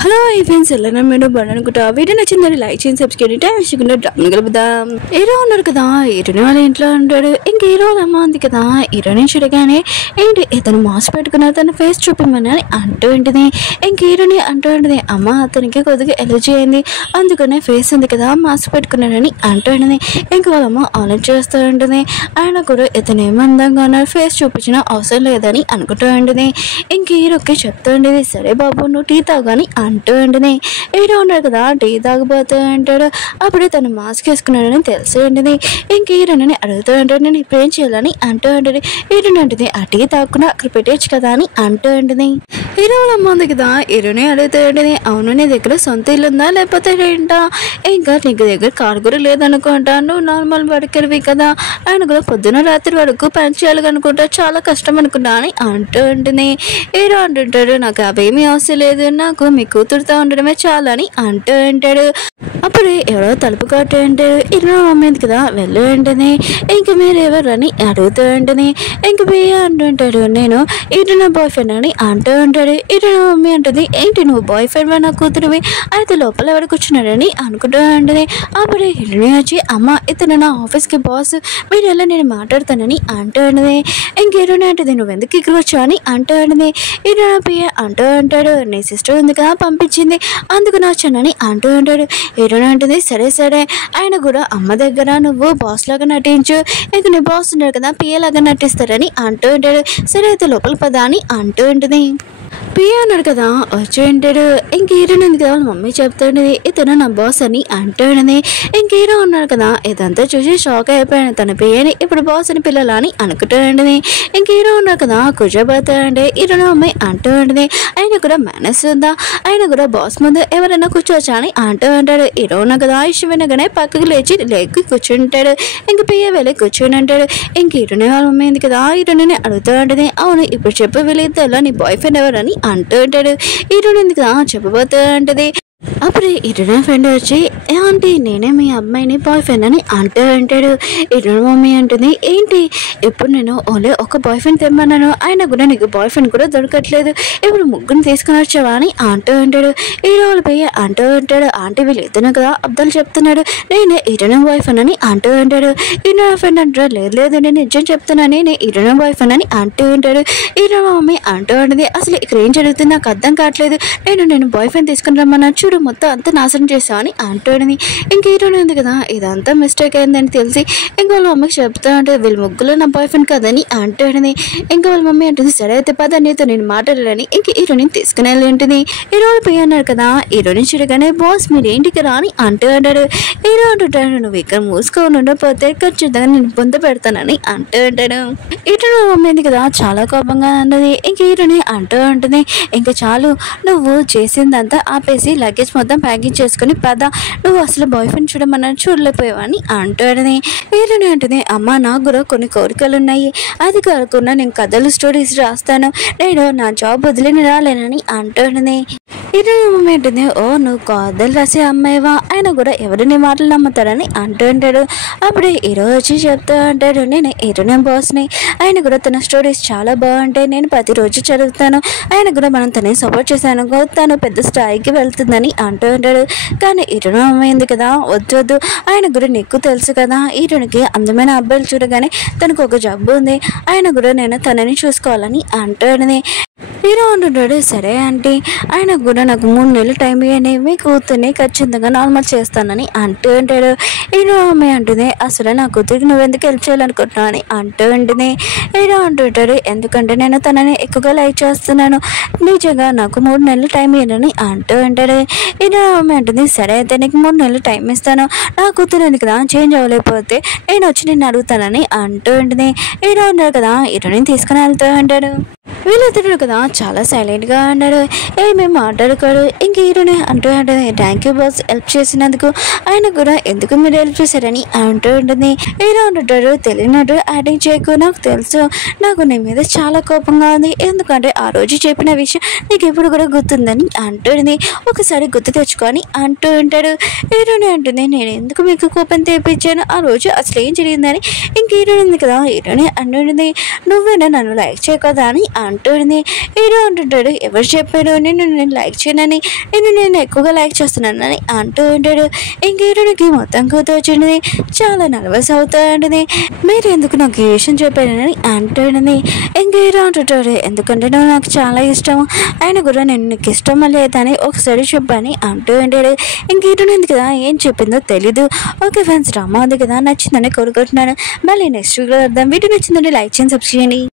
Hello friends ఎలా మీరు బాగుంటారా video నచ్చిందని లైక్ చేయండి సబ్స్క్రైబ్ చేయండి విషయంలో డ్రామా కలుపుదాం హీరో ఉన్నారు కదా హీరోని వాళ్ళ ఇంట్లో ఉంటాడు ఇంక హీరో అమ్మ ఉంది కదా హీరోని చూడగానే ఏంటి ఇతను మాస్క్ పెట్టుకున్న తన ఫేస్ చూపిమని అంటూ ఉంటుంది ఇంక హీరోని అంటూ ఉంటుంది అమ్మ అతనికి కొద్దిగా ఎలర్జీ అయింది అందుకనే ఫేస్ ఉంది కదా మాస్క్ పెట్టుకున్నాడని అంటూ ఉంటుంది ఇంక వాళ్ళమ్మ ఆలోచన చేస్తూ ఉంటుంది ఆయన కూడా ఇతను ఏమందంగా ఉన్నారు ఫేస్ చూపించిన అవసరం లేదని అనుకుంటూ ఉంటుంది ఇంక హీరోకి చెప్తూ ఉండేది సరే బాబు నువ్వు టీ తాగాని అంటూ ఉంటుంది హీరో ఉన్నారు కదా టీ తాగబోతూ అంటాడు అప్పుడే తను మాస్క్ వేసుకున్నాడని తెలిసి ఉంటుంది ఇంక హీరోని అడుగుతూ ఉంటాడు నేను ఇప్పుడు ఏం చేయాలని అంటూ ఉంటుంది హీరోని అంటుంది ఆ టీ తాగకుండా అక్కడ పెట్టేయచ్చు కదా అని అంటూ ఉంటుంది హీరో అమ్మ ఉంది కదా హీరోని అడుగుతూ ఉంటుంది అవును నీ దగ్గర సొంత ఇల్లు ఉందా లేకపోతే ఏంటా ఇంకా నీకు దగ్గర కారు కూడా లేదనుకుంటా నువ్వు నార్మల్ వర్కర్వి కదా ఆయన కూడా పొద్దున రాత్రి వరకు పని చేయాలి అనుకుంటా చాలా కష్టం అనుకుంటా అని అంటూ ఉంటుంది హీరో అంటుంటాడు నాకు అవేమీ అవసరం లేదు నాకు మీ కూతురుతో ఉండడమే చాలా అని అంటూ ఉంటాడు అప్పుడే ఎవరో తలుపు కొట్టు అంటాడు హీరో అమ్మేది కదా వెళ్ళు అంటని ఇంక మీరు ఎవరని అడుగుతూ ఉంటుంది ఇంక బియ్య అంటుంటాడు నేను ఇటు నా బాయ్ ఫ్రెండ్ అని అంటూ ఉంటాడు ఇటు నా మమ్మీ అంటుంది ఏంటి నువ్వు బాయ్ ఫ్రెండ్ నా కూతురువి అయితే లోపల ఎవరు కూర్చున్నాడని అనుకుంటూ ఉంటుంది అప్పుడే హీరోని వచ్చి అమ్మ ఇతను నా ఆఫీస్కి బాస్ మీరు ఎలా నేను మాట్లాడతానని అంటూ ఉంటుంది ఇంక హీరోని అంటుంది నువ్వు ఎందుకు ఇక్కడ వచ్చా అని అంటూ ఉంటుంది హీరో బియ్య అంటూ ఉంటాడు నీ సిస్టర్ ఉంది కదా పంపించింది అందుకు నచ్చానని అంటూ ఉంటాడు హీరోని అంటుంది సరే సరే ఆయన కూడా అమ్మ దగ్గర నువ్వు బాస్ లాగా నటించు ఇంక నీ బాస్ ఉన్నాడు కదా పిఏ లాగా నటిస్తారని అంటూ ఉంటాడు సరే అయితే లోపల పదా అని అంటూ ఉంటుంది పిఏ అన్నాడు కదా వచ్చి ఉంటాడు ఇంక హీరోని ఉంది కదా వాళ్ళ మమ్మీ చెప్తుండేది ఇతను నా బాస్ అని అంటూ ఉండేది ఇంక హీరో ఉన్నాడు కదా ఇదంతా చూసి షాక్ అయిపోయాను తన పిఏని ఇప్పుడు బాస్ అని పిల్లలా అని అనుకుంటూ ఉండేది ఇంక హీరో ఉన్నాడు కదా కూర్చోబోతా అంటే హీరోని మమ్మీ అంటూ ఉండేది ఆయన కూడా మేనస్ ఉందా ఆయన కూడా బాస్ ముందు ఎవరైనా కూర్చోవచ్చా అని అంటూ ఉంటాడు హీరో ఉన్నా కదా ఇష్టం వినగానే పక్కకు లేచి లేకి కూర్చుంటాడు ఇంక పిఏ వెళ్ళి కూర్చుని అంటాడు ఇంక హీరోని వాళ్ళ మమ్మీ ఉంది కదా హీరోని అడుగుతూ ఉంటుంది అవును ఇప్పుడు చెప్పు వీళ్ళిద్దరిలో నీ బాయ్ ఫ్రెండ్ ఎవరని అంటూ ఉంటాడు హీరోని ఎందుకు చెప్పబోతూ ఉంటుంది అప్పుడే హీరోని ఫ్రెండ్ వచ్చి ఆంటీ నేనే మీ అమ్మాయిని బాయ్ ఫ్రెండ్ అని అంటూ అంటాడు హీరోని మమ్మీ అంటుంది ఏంటి ఇప్పుడు నేను ఓన్లీ ఒక బాయ్ ఫ్రెండ్ తెమ్మన్నాను ఆయన కూడా నీకు బాయ్ ఫ్రెండ్ కూడా దొరకట్లేదు ఇప్పుడు ముగ్గురు తీసుకుని వచ్చావా అని అంటూ ఉంటాడు హీరో వాళ్ళు పోయి అంటూ ఉంటాడు ఆంటీ వీళ్ళు ఇద్దరు కదా అబ్బాయిలు చెప్తున్నాడు నేనే హీరోని బాయ్ ఫ్రెండ్ అని అంటూ ఉంటాడు హీరోని ఫ్రెండ్ అంటాడు లేదు లేదు నేను నిజం చెప్తున్నాను నేను హీరోని బాయ్ ఫ్రెండ్ అని అంటూ ఉంటాడు హీరో మమ్మీ అంటూ ఉంటుంది అసలు ఇక్కడ ఏం జరుగుతుంది నాకు అర్థం కావట్లేదు నేను బాయ్ ఫ్రెండ్ తీసుకుని రమ్మన్నా చూడు మొత్తం అంతా నాశనం చేసా అని అంటాడని ఇంక హీరోని ఉంది కదా ఇదంతా మిస్టేక్ అయిందని తెలిసి ఇంక వాళ్ళ మమ్మీకి చెప్తా అంటే వీళ్ళ ముగ్గులో నా బాయ్ ఫ్రెండ్ కదని అంటాడని ఇంకా వాళ్ళ మమ్మీ అంటుంది సరే అయితే పద నీతో నేను మాట్లాడాలని ఇంక హీరోని తీసుకుని వెళ్ళి ఉంటుంది హీరోని పోయి అన్నాడు కదా హీరోని చూడగానే బాస్ మీరు ఏంటికి రా అని అంటూ అంటాడు హీరో అంటుంటాడు నువ్వు ఇక్కడ మూసుకొని ఉండకపోతే ఖచ్చితంగా నేను పొంద పెడతానని అంటూ అంటాడు హీరో మమ్మీ ఉంది కదా చాలా కోపంగా అన్నది ఇంక హీరోని అంటూ ఉంటుంది ఇంకా చాలు నువ్వు చేసిందంతా ఆపేసి లగేజ్ మొత్తం ప్యాకింగ్ చేసుకుని పద నువ్వు అసలు బాయ్ ఫ్రెండ్ చూడమన్నా చూడలేకపోయావని అంటాడని హీరోని అంటుంది అమ్మ నాకు కూడా కొన్ని కోరికలు ఉన్నాయి అది కాకుండా నేను కథలు స్టోరీస్ రాస్తాను నేను నా జాబ్ వదిలిని రాలేనని అంటాడని హీరోని మమ్మీ అంటుంది ఓ నువ్వు కథలు రాసే అమ్మాయివా ఆయన కూడా ఎవరిని మాటలు నమ్ముతాడని అంటూ ఉంటాడు అప్పుడే హీరో వచ్చి చెప్తూ అంటాడు నేను హీరోని బాస్ని ఆయన కూడా తన స్టోరీస్ చాలా బాగుంటాయి నేను ప్రతిరోజు చదువుతాను ఆయన కూడా మనం తనని సపోర్ట్ చేశాను తను పెద్ద స్థాయికి వెళ్తుందని అంటూ ఉంటాడు కానీ హీరోని అమ్మాయింది కదా వద్దు ఆయన కూడా నీకు తెలుసు కదా హీరోనికి అందమైన అబ్బాయిలు చూడగానే తనకు ఒక జబ్బు ఉంది ఆయన కూడా నేను తనని చూసుకోవాలని అంటాడని హీరో అంటుంటాడు సరే ఆంటీ ఆయన కూడా నాకు 3 నెలలు టైం ఇవ్వండి మీ కూతుర్ని ఖచ్చితంగా నార్మల్ చేస్తానని అంటూ ఉంటాడు హీరో అమ్మాయి అంటుంది అసలు నా కూతురికి నువ్వెందుకు హెల్ప్ చేయాలనుకుంటున్నావు అని అంటూ ఉంటుంది హీరో అంటుంటాడు ఎందుకంటే నేను తనని ఎక్కువగా లైక్ చేస్తున్నాను నిజంగా నాకు 3 నెలలు టైం ఇవ్వనని అంటూ ఉంటాడు హీరో అమ్మాయి అంటుంది సరే అయితే నీకు 3 నెలలు టైం ఇస్తాను నా కూతురు ఎందుకు కదా చేంజ్ అవ్వలేకపోతే నేను వచ్చి నిన్ను అడుగుతానని అంటూ ఉంటుంది హీరో అన్నాడు కదా హీరోని తీసుకుని వెళ్తూ ఉంటాడు వీళ్ళిద్దరు కదా చాలా సైలెంట్గా అన్నాడు మేము మాట్లాడుకోడు ఇంక హీరోని అంటూ ఉంటుంది థ్యాంక్ యూ బాస్ హెల్ప్ చేసినందుకు ఆయన కూడా ఎందుకు మీరు హెల్ప్ చేశారని అంటూ ఉంటుంది హీరో అంటుంటాడు తెలియనట్టు యాక్టింగ్ చేయకు నాకు తెలుసు నాకు నీ మీద చాలా కోపంగా ఉంది ఎందుకంటే ఆ రోజు చెప్పిన విషయం నీకు ఎప్పుడు కూడా గుర్తుందని అంటుంది ఒకసారి గుర్తు తెచ్చుకొని అంటూ ఉంటాడు హీరోని అంటుంది నేను ఎందుకు మీకు కోపం తెప్పించాను ఆ రోజు అసలు ఏం జరిగిందని ఇంక హీరోని ఉంది కదా హీరోని అంటుంది నువ్వేనా నన్ను లైక్ చేయకదా అని అంటుంది. హీరో అంటుంటాడు, ఎవరు చెప్పాడు నేను లైక్ చేయనని, నేను ఎక్కువగా లైక్ చేస్తున్నానని అంటూ ఉంటాడు. ఇంక హీరోకి మొత్తం కూతొచ్చింది, చాలా నర్వస్ అవుతా ఉంటుంది. మీరు ఎందుకు నాకు ఈ విషయం చెప్పారని అంటుంది. ఇంక హీరో అంటుంటాడు, ఎందుకంటే నువ్వు నాకు చాలా ఇష్టం, ఆయన కూడా నేను నీకు ఇష్టం లేదని ఒకసారి చెప్పని అంటూ ఉంటాడు. ఇంక హీరోని ఎందుకు కదా ఏం చెప్పిందో తెలీదు. ఓకే ఫ్రెండ్స్, డ్రామా ఉంది కదా, నచ్చిందని కోరుకుంటున్నాను. మళ్ళీ నెక్స్ట్ వీడియో వద్దాం. వీడియో నచ్చిందంటే లైక్ చేయండి, సబ్స్క్రైబ్ చేయండి.